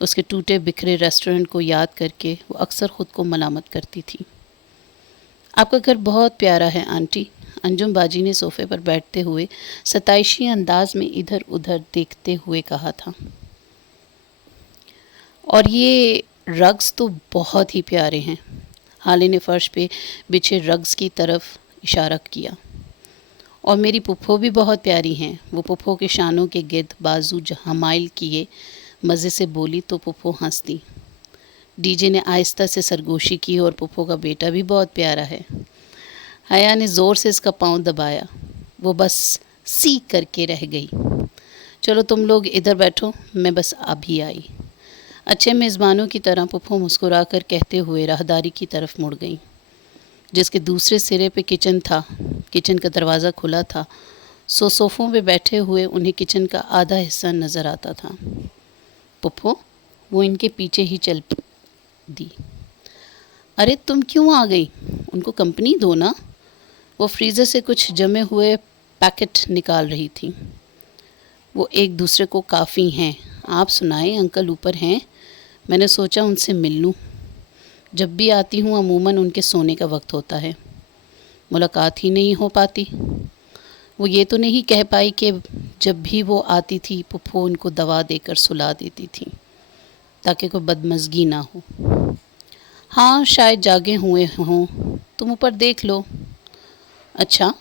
اس کے ٹوٹے بکھرے ریسٹورنٹ کو یاد کر کے وہ اکثر خود کو ملامت کرتی تھی۔ آپ کا گھر بہت پیارا ہے آنٹی، انجم باجی نے صوفے پر بیٹھتے ہوئے ستائشی انداز میں ادھر ادھر دیکھتے ہوئے کہا تھا۔ اور یہ رگز تو بہت ہی پیارے ہیں۔ حالے نے فرش پہ بچھے رگز کی طرف اشارہ کیا۔ اور میری پپھو بھی بہت پیاری ہیں۔ وہ پپھو کے شانوں کے گرد بازو حمائل کیے مزے سے بولی تو پپھو ہنس دی۔ ڈی جے نے آہستہ سے سرگوشی کی اور پپھو کا بیٹا بھی بہت پیارا ہے۔ حیا نے زور سے اس کا پاؤں دبایا۔ وہ بس سی کر کے رہ گئی۔ چلو تم لوگ ادھر بیٹھو، میں بس ابھی آئی۔ اچھے میزبانوں کی طرح پپھو مسکرا کر کہتے ہوئے راہداری کی طرف مڑ گئیں، جس کے دوسرے سرے پہ کچن تھا۔ کچن کا دروازہ کھلا تھا، صوفوں پہ بیٹھے ہوئے انہیں کچن کا آدھا حصہ نظر آتا تھا۔ پپھو، وہ ان کے پیچھے ہی چل دی۔ ارے تم کیوں آ گئی؟ ان کو کمپنی دو نا۔ وہ فریزر سے کچھ جمے ہوئے پیکٹ نکال رہی تھی۔ وہ ایک دوسرے کو کافی ہیں۔ آپ سنائیں، انکل اوپر ہیں؟ میں نے سوچا ان سے مل لوں۔ جب بھی آتی ہوں عموماً ان کے سونے کا وقت ہوتا ہے، ملاقات ہی نہیں ہو پاتی۔ وہ یہ تو نہیں کہہ پائی کہ جب بھی وہ آتی تھی پپھو ان کو دوا دے کر سلا دیتی تھی تاکہ کوئی بدمزگی نہ ہو۔ ہاں شاید جاگے ہوئے ہوں، تم اوپر دیکھ لو۔ اچھا،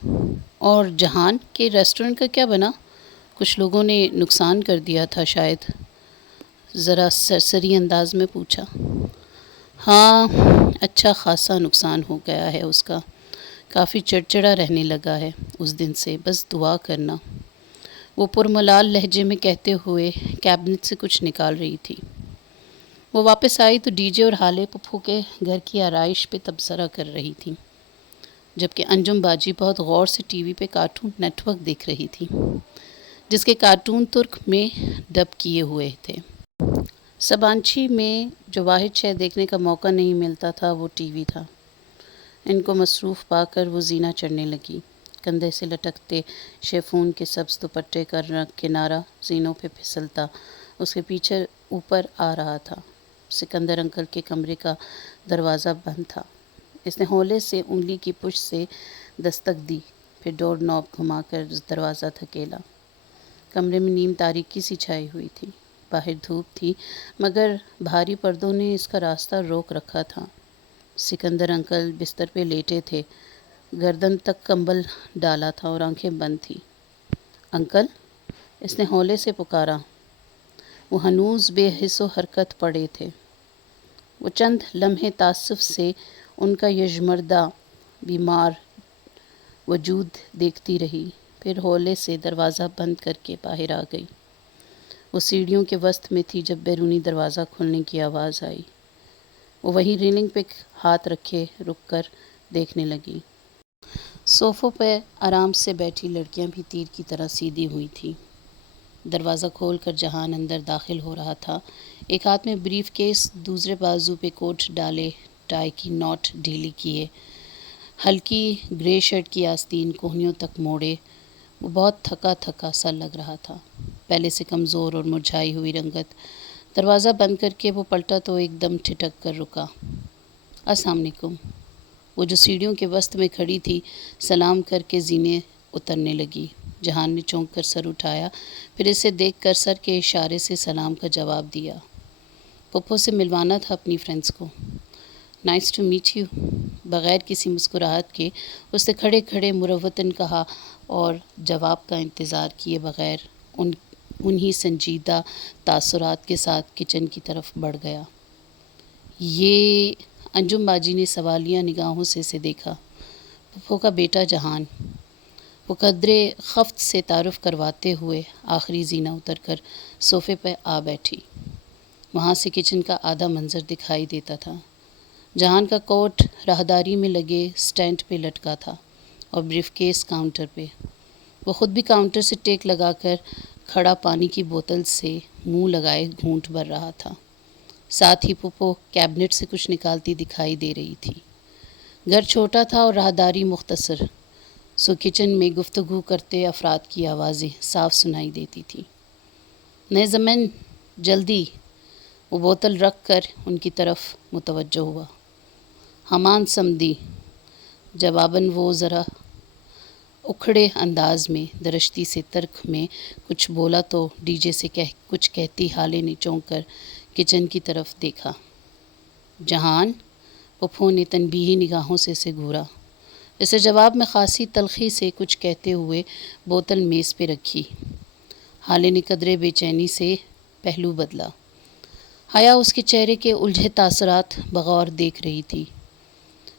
اور جہان کے ریسٹورنٹ کا کیا بنا؟ کچھ لوگوں نے نقصان کر دیا تھا شاید، ذرا سرسری انداز میں پوچھا۔ ہاں، اچھا خاصا نقصان ہو گیا ہے اس کا، کافی چڑچڑا رہنے لگا ہے اس دن سے، بس دعا کرنا، وہ پرملال لہجے میں کہتے ہوئے کیبنٹ سے کچھ نکال رہی تھی۔ وہ واپس آئی تو ڈی جے اور حالے پپھو کے گھر کی آرائش پہ تبصرہ کر رہی تھی، جبکہ انجم باجی بہت غور سے ٹی وی پہ کارٹون نیٹ ورک دیکھ رہی تھی، جس کے کارٹون ترک میں ڈب کیے ہوئے تھے۔ سبانچی میں جو واحد شے دیکھنے کا موقع نہیں ملتا تھا وہ ٹی وی تھا۔ ان کو مصروف پا کر وہ زینہ چڑھنے لگی۔ کندھے سے لٹکتے شیفون کے سبز دوپٹے کا کنارہ زینوں پہ پھسلتا اس کے پیچھے اوپر آ رہا تھا۔ سکندر انکل کے کمرے کا دروازہ بند تھا۔ اس نے ہولے سے انگلی کی پشت سے دستک دی، پھر ڈور نوب گھما کر دروازہ دھکیلا۔ کمرے میں نیم تاریکی سی چھائی ہوئی تھی۔ باہر دھوپ تھی مگر بھاری پردوں نے اس کا راستہ روک رکھا تھا۔ سکندر انکل بستر پہ لیٹے تھے، گردن تک کمبل ڈالا تھا اور آنکھیں بند تھیں۔ انکل، اس نے ہولے سے پکارا۔ وہ ہنوز بے حس و حرکت پڑے تھے۔ وہ چند لمحے تعصب سے ان کا یژمردہ بیمار وجود دیکھتی رہی، پھر ہولے سے دروازہ بند کر کے باہر آ گئی۔ وہ سیڑھیوں کے وسط میں تھی جب بیرونی دروازہ کھلنے کی آواز آئی۔ وہ وہیں ریلنگ پہ ہاتھ رکھے رک کر دیکھنے لگی۔ صوفوں پہ آرام سے بیٹھی لڑکیاں بھی تیر کی طرح سیدھی ہوئی تھیں۔ دروازہ کھول کر جہان اندر داخل ہو رہا تھا، ایک ہاتھ میں بریف کیس، دوسرے بازو پہ کوٹ ڈالے، ٹائی کی نوٹ ڈھیلی کیے، ہلکی گرے شرٹ کی آستین کوہنیوں تک موڑے۔ وہ بہت تھکا تھکا سا لگ رہا تھا، پہلے سے کمزور اور مرجھائی ہوئی رنگت۔ دروازہ بند کر کے وہ پلٹا تو ایک دم ٹھٹک کر رکا۔ السلام علیکم۔ وہ جو سیڑھیوں کے وسط میں کھڑی تھی سلام کر کے زینے اترنے لگی۔ جہان نے چونک کر سر اٹھایا، پھر اسے دیکھ کر سر کے اشارے سے سلام کا جواب دیا۔ پپھو سے ملوانا تھا اپنی فرینڈز کو۔ نائس ٹو میٹ یو، بغیر کسی مسکراہٹ کے اس نے کھڑے کھڑے مروتاً کہا اور جواب کا انتظار کیے بغیر انہی سنجیدہ تاثرات کے ساتھ کچن کی طرف بڑھ گیا۔ یہ انجم باجی نے سوالیہ نگاہوں سے اسے دیکھا۔ پپھو کا بیٹا جہان۔ وہ قدرے خفت سے تعارف کرواتے ہوئے آخری زینہ اتر کر صوفے پہ آ بیٹھی۔ وہاں سے کچن کا آدھا منظر دکھائی دیتا تھا۔ جہان کا کوٹ راہداری میں لگے سٹینڈ پہ لٹکا تھا اور بریف کیس کاؤنٹر پہ۔ وہ خود بھی کاؤنٹر سے ٹیک لگا کر کھڑا پانی کی بوتل سے منہ لگائے گھونٹ بھر رہا تھا۔ ساتھ ہی پپھو کیبنٹ سے کچھ نکالتی دکھائی دے رہی تھی۔ گھر چھوٹا تھا اور راہداری مختصر، سو کچن میں گفتگو کرتے افراد کی آوازیں صاف سنائی دیتی تھیں۔ نئے زمین جلدی، وہ بوتل رکھ کر ان کی طرف متوجہ ہوا۔ ہمان سمدی، جواباً وہ ذرا اکھڑے انداز میں درشتی سے ترک میں کچھ بولا تو ڈی جے سے کچھ کہتی حالے نے چونک کر کچن کی طرف دیکھا۔ جہان، پپھو نے تنبیہی نگاہوں سے اسے گھورا، اسے جواب میں خاصی تلخی سے کچھ کہتے ہوئے بوتل میز پہ رکھی۔ حالے نے قدرے بے چینی سے پہلو بدلا۔ حیا اس کے چہرے کے الجھے تاثرات بغور دیکھ رہی تھی۔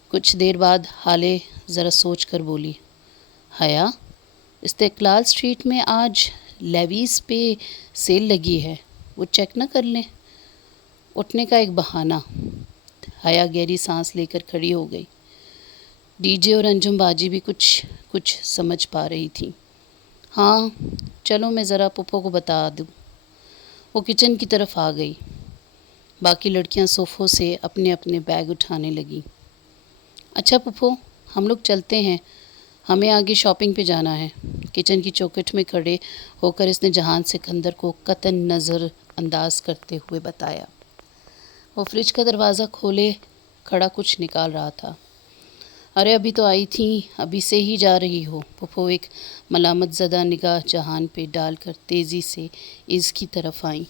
کچھ دیر بعد حالے ذرا سوچ کر بولی، حیا، استقلال اسٹریٹ میں آج لیویز پہ سیل لگی ہے، وہ چیک نہ کر لیں؟ اٹھنے کا ایک بہانہ۔ حیا گہری سانس لے کر کھڑی ہو گئی۔ ڈی جے اور انجم باجی بھی کچھ سمجھ پا رہی تھی۔ ہاں چلو میں ذرا پپھو کو بتا دوں۔ وہ کچن کی طرف آ گئی۔ باقی لڑکیاں صوفوں سے اپنے اپنے بیگ اٹھانے لگیں۔ اچھا پپھو، ہم لوگ چلتے ہیں، ہمیں آگے شاپنگ پہ جانا ہے، کچن کی چوکھٹ میں کھڑے ہو کر اس نے جہان سکندر کو قطعاً نظر انداز کرتے ہوئے بتایا۔ وہ فریج کا دروازہ کھولے کھڑا کچھ نکال رہا تھا۔ ارے ابھی تو آئی تھی، ابھی سے ہی جا رہی ہو؟ پپھو ایک ملامت زدہ نگاہ جہان پہ ڈال کر تیزی سے اس کی طرف آئیں۔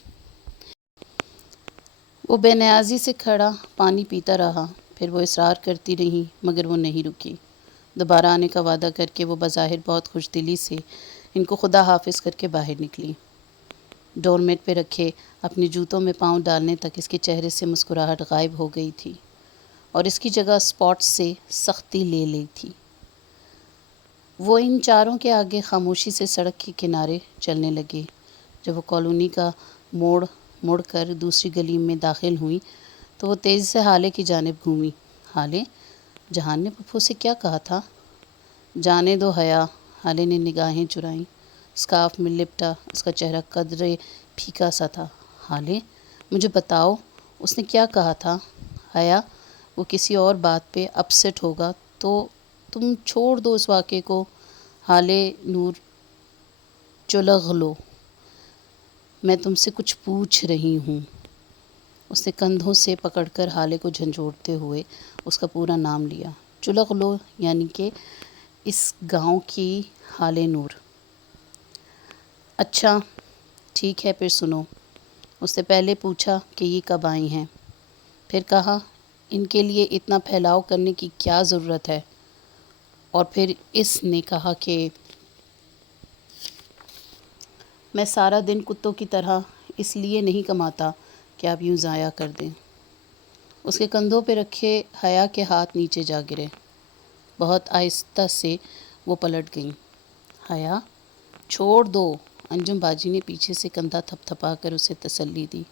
وہ بے نیازی سے کھڑا پانی پیتا رہا، پھر وہ اصرار کرتی رہی مگر وہ نہیں رکی۔ دوبارہ آنے کا وعدہ کر کے وہ بظاہر بہت خوش دلی سے ان کو خدا حافظ کر کے باہر نکلی۔ ڈور میٹ پہ رکھے اپنے جوتوں میں پاؤں ڈالنے تک اس کے چہرے سے مسکراہٹ غائب ہو گئی تھی اور اس کی جگہ اسپاٹس سے سختی لے لی تھی۔ وہ ان چاروں کے آگے خاموشی سے سڑک کے کنارے چلنے لگے۔ جب وہ کالونی کا مڑ کر دوسری گلی میں داخل ہوئی تو وہ تیزی سے حالے کی جانب گھومی۔ حالے، جہان نے پپھو سے کیا کہا تھا؟ جانے دو حیا، حالے نے نگاہیں چرائیں۔ اسکارف میں لپٹا اس کا چہرہ قدرے پھیکا سا تھا۔ حالے، مجھے بتاؤ اس نے کیا کہا تھا؟ حیا، وہ کسی اور بات پہ اپسیٹ ہوگا تو تم چھوڑ دو اس واقعے کو۔ حالے نور چلغ لو، میں تم سے کچھ پوچھ رہی ہوں۔ اس نے کندھوں سے پکڑ کر حالے کو جھنجھوڑتے ہوئے اس کا پورا نام لیا۔ چلغ لو یعنی کہ اس گاؤں کی حالے نور۔ اچھا ٹھیک ہے پھر سنو۔ اس نے پہلے پوچھا کہ یہ کب آئی ہیں، پھر کہا ان کے لیے اتنا پھیلاؤ کرنے کی کیا ضرورت ہے، اور پھر اس نے کہا کہ میں سارا دن کتوں کی طرح اس لیے نہیں کماتا کہ آپ یوں ضائع کر دیں۔ اس کے کندھوں پہ رکھے حیا کے ہاتھ نیچے جا گرے۔ بہت آہستہ سے وہ پلٹ گئیں۔ حیا، چھوڑ دو، انجم باجی نے پیچھے سے کندھا تھپ تھپا کر اسے تسلی دی۔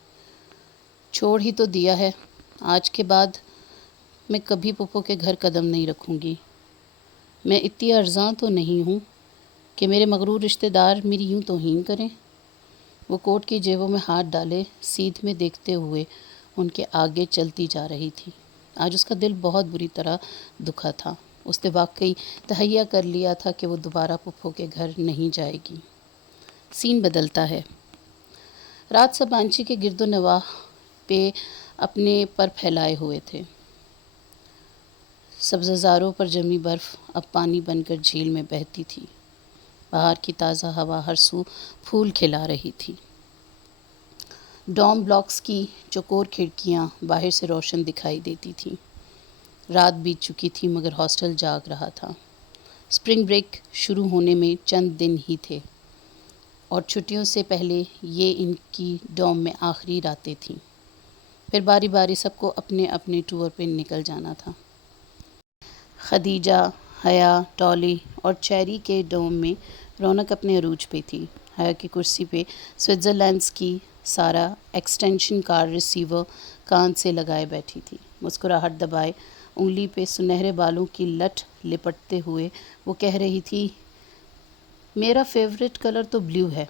چھوڑ ہی تو دیا ہے، آج کے بعد میں کبھی پپھو کے گھر قدم نہیں رکھوں گی۔ میں اتنی ارزاں تو نہیں ہوں کہ میرے مغرور رشتہ دار میری یوں توہین کریں۔ وہ کوٹ کی جیبوں میں ہاتھ ڈالے سیدھ میں دیکھتے ہوئے ان کے آگے چلتی جا رہی تھی۔ آج اس کا دل بہت بری طرح دکھا تھا۔ اس نے واقعی تہیہ کر لیا تھا کہ وہ دوبارہ پپھو کے گھر نہیں جائے گی۔ سین بدلتا ہے۔ رات سب بانچی کے گرد و نواح پہ اپنے پر پھیلائے ہوئے تھے۔ سبززاروں پر جمی برف اب پانی بن کر جھیل میں بہتی تھی۔ باہر کی تازہ ہوا ہر سو پھول کھلا رہی تھی۔ ڈوم بلاکس کی چوکور کھڑکیاں باہر سے روشن دکھائی دیتی تھیں۔ رات بیت چکی تھی مگر ہاسٹل جاگ رہا تھا۔ اسپرنگ بریک شروع ہونے میں چند دن ہی تھے اور چھٹیوں سے پہلے یہ ان کی ڈوم میں آخری راتیں تھیں۔ پھر باری باری سب کو اپنے اپنے ٹور پہ نکل جانا تھا۔ خدیجہ، حیا، ٹالی اور چیری کے ڈوم میں رونق اپنے عروج پہ تھی۔ حیا کی کرسی پہ سوئٹزرلینڈز کی سارا ایکسٹینشن کارڈ ریسیور کان سے لگائے بیٹھی تھی۔ مسکراہٹ دبائے انگلی پہ سنہرے بالوں کی لٹ لپٹتے ہوئے وہ کہہ رہی تھی، میرا فیورٹ کلر تو بلیو ہے،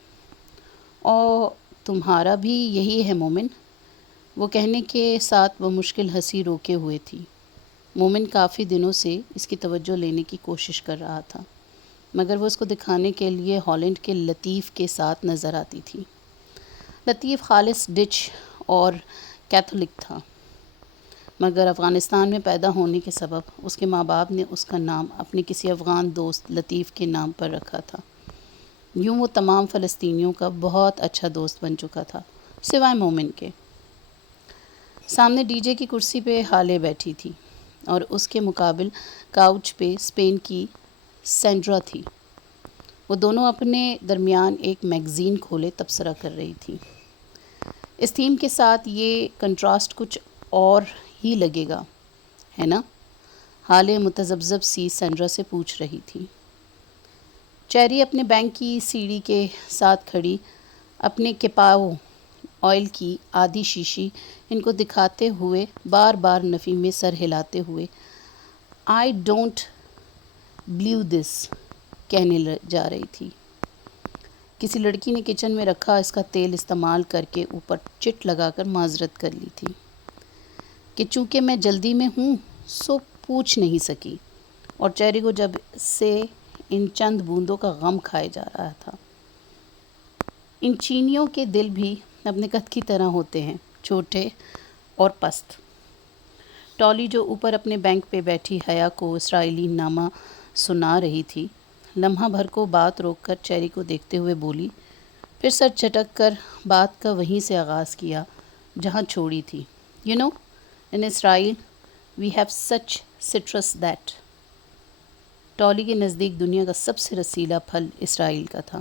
اور تمہارا بھی یہی ہے مومن۔ وہ کہنے کے ساتھ وہ مشکل ہنسی روکے ہوئے تھی۔ مومن کافی دنوں سے اس کی توجہ لینے کی کوشش کر رہا تھا مگر وہ اس کو دکھانے کے لیے ہالینڈ کے لطیف کے ساتھ نظر آتی تھی۔ لطیف خالص ڈچ اور کیتھولک تھا، مگر افغانستان میں پیدا ہونے کے سبب اس کے ماں باپ نے اس کا نام اپنے کسی افغان دوست لطیف کے نام پر رکھا تھا۔ یوں وہ تمام فلسطینیوں کا بہت اچھا دوست بن چکا تھا، سوائے مومن کے۔ سامنے ڈی جے کی کرسی پہ ہالے بیٹھی تھی اور اس کے مقابل کاؤچ پہ اسپین کی سینڈرا تھی۔ وہ دونوں اپنے درمیان ایک میگزین کھولے تبصرہ کر رہی تھی۔ اس تھیم کے ساتھ یہ کنٹراسٹ کچھ اور ہی لگے گا، ہے نا؟ حالے متذبذب سی سینڈرا سے پوچھ رہی تھی۔ چیری اپنے بینک کی سیڑھی کے ساتھ کھڑی اپنے کپاؤ آئل کی آدھی شیشی ان کو دکھاتے ہوئے بار بار نفی میں سر ہلاتے ہوئے آئی ڈونٹ بلیو دس کہنے جا رہی تھی۔ کسی لڑکی نے کچن میں رکھا اس کا تیل استعمال کر کے اوپر چٹ لگا کر معذرت کر لی تھی کہ چونکہ میں جلدی میں ہوں سو پوچھ نہیں سکی، اور چیری کو جب سے ان چند بوندوں کا غم کھائے جا رہا تھا۔ ان چینیوں کے دل بھی اپنے قد کی طرح ہوتے ہیں، چھوٹے اور پست۔ ٹالی جو اوپر اپنے بینک پہ بیٹھی حیا کو اسرائیلی نامہ سنا رہی تھی، لمحہ بھر کو بات روک کر چیری کو دیکھتے ہوئے بولی، پھر سر چٹک کر بات کا وہیں سے آغاز کیا جہاں چھوڑی تھی۔ "You know, in Israel, we have such citrus that." ٹالی کے نزدیک دنیا کا سب سے رسیلا پھل اسرائیل کا تھا،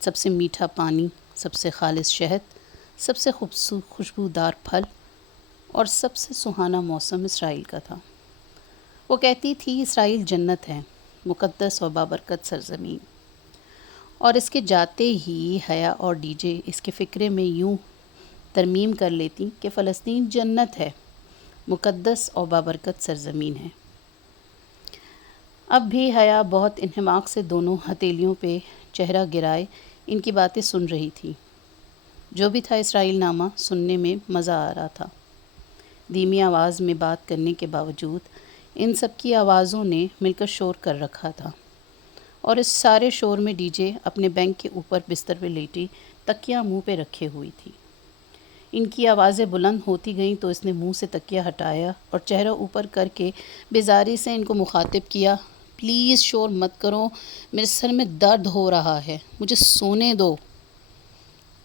سب سے میٹھا پانی، سب سے خالص شہد، سب سے خوشبودار پھل اور سب سے سہانا موسم اسرائیل کا تھا۔ وہ کہتی تھی اسرائیل جنت ہے، مقدس اور بابرکت سرزمین، اور اس کے جاتے ہی حیا اور ڈی جے اس کے فکرے میں یوں ترمیم کر لیتی کہ فلسطین جنت ہے، مقدس اور بابرکت سرزمین ہے۔ اب بھی حیا بہت انہماک سے دونوں ہتھیلیوں پہ چہرہ گرائے ان کی باتیں سن رہی تھی۔ جو بھی تھا اسرائیل نامہ سننے میں مزہ آ رہا تھا۔ دھیمی آواز میں بات کرنے کے باوجود ان سب کی آوازوں نے مل کر شور کر رکھا تھا، اور اس سارے شور میں ڈی جے اپنے بینک کے اوپر بستر پہ لیٹی تکیہ منہ پہ رکھے ہوئی تھی۔ ان کی آوازیں بلند ہوتی گئیں تو اس نے منہ سے تکیہ ہٹایا اور چہرہ اوپر کر کے بیزاری سے ان کو مخاطب کیا، پلیز شور مت کرو، میرے سر میں درد ہو رہا ہے، مجھے سونے دو۔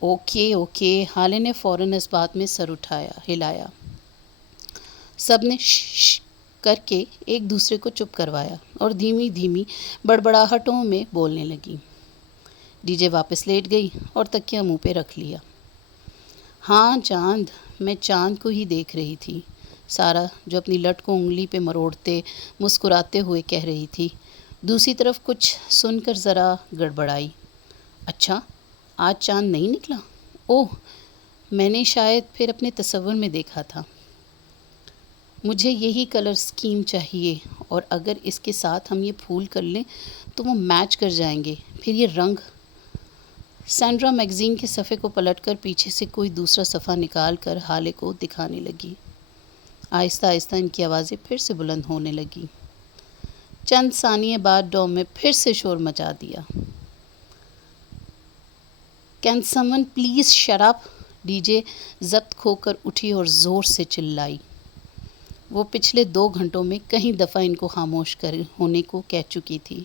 اوکے اوکے، حالے نے فوراً اس بات میں سر ہلایا۔ سب نے شش کر کے ایک دوسرے کو چپ کروایا اور دھیمی دھیمی بڑبڑاہٹوں میں بولنے لگی۔ ڈی جے واپس لیٹ گئی اور تکیہ منہ پہ رکھ لیا۔ ہاں چاند، میں چاند کو ہی دیکھ رہی تھی، سارا جو اپنی لٹ کو انگلی پہ مروڑتے مسکراتے ہوئے کہہ رہی تھی۔ دوسری طرف کچھ سن کر ذرا گڑبڑائی۔ اچھا، آج چاند نہیں نکلا؟ اوہ، میں نے شاید پھر اپنے تصور میں دیکھا تھا۔ مجھے یہی کلر سکیم چاہیے، اور اگر اس کے ساتھ ہم یہ پھول کر لیں تو وہ میچ کر جائیں گے، پھر یہ رنگ۔ سینڈرا میگزین کے صفحے کو پلٹ کر پیچھے سے کوئی دوسرا صفحہ نکال کر حالے کو دکھانے لگی۔ آہستہ آہستہ ان کی آوازیں پھر سے بلند ہونے لگیں۔ چند ثانیے بعد ڈوم میں پھر سے شور مچا دیا۔ Can Samoon please shut up? D J ضبط کھو کر اٹھی اور زور سے چلائی۔ وہ پچھلے 2 گھنٹوں میں کئی دفعہ ان کو خاموش ہونے کو کہہ چکی تھی،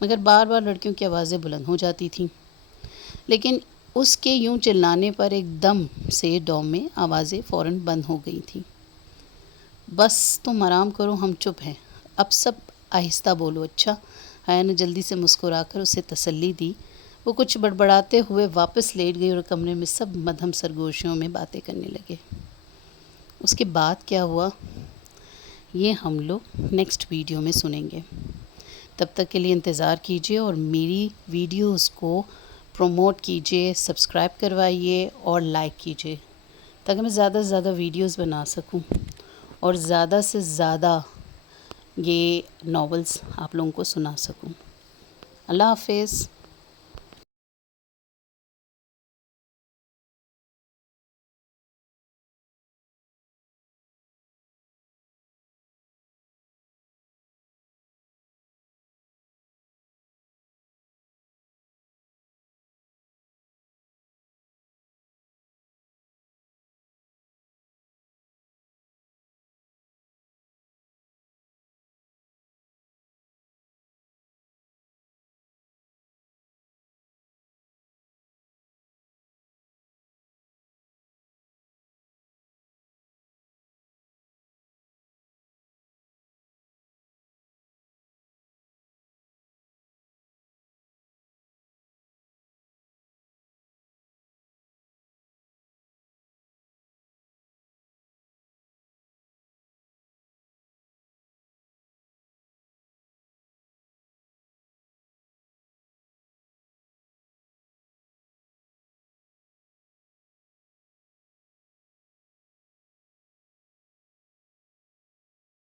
مگر بار بار لڑکیوں کی آوازیں بلند ہو جاتی تھیں۔ لیکن اس کے یوں چلانے پر ایک دم سے ڈوم میں آوازیں فوراً بند ہو گئی تھیں۔ بس تم آرام کرو، ہم چپ ہیں، اب سب آہستہ بولو، اچھا؟ حیا نے جلدی سے مسکرا کر اسے تسلی دی۔ وہ کچھ بڑبڑاتے ہوئے واپس لیٹ گئی اور کمرے میں سب مدھم سرگوشیوں میں باتیں کرنے لگے۔ اس کے بعد کیا ہوا یہ ہم لوگ نیکسٹ ویڈیو میں سنیں گے۔ تب تک کے لیے انتظار کیجیے اور میری ویڈیوز کو پروموٹ کیجیے، سبسکرائب کروائیے اور لائک کیجیے تاکہ میں زیادہ سے زیادہ ویڈیوز بنا سکوں اور زیادہ سے زیادہ یہ ناولز آپ لوگوں کو سنا سکوں۔ اللہ حافظ۔